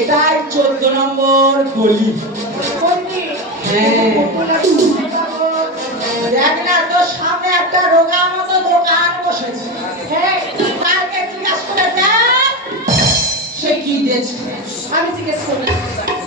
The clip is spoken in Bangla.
এটাই 14 নম্বর গলি। দেখ না তোর সামনে একটা রোগা মতো দোকান বসেছে। কালকে জিজ্ঞাসা করে দেখ সে কি দিয়েছে। আমি জিজ্ঞেস করলাম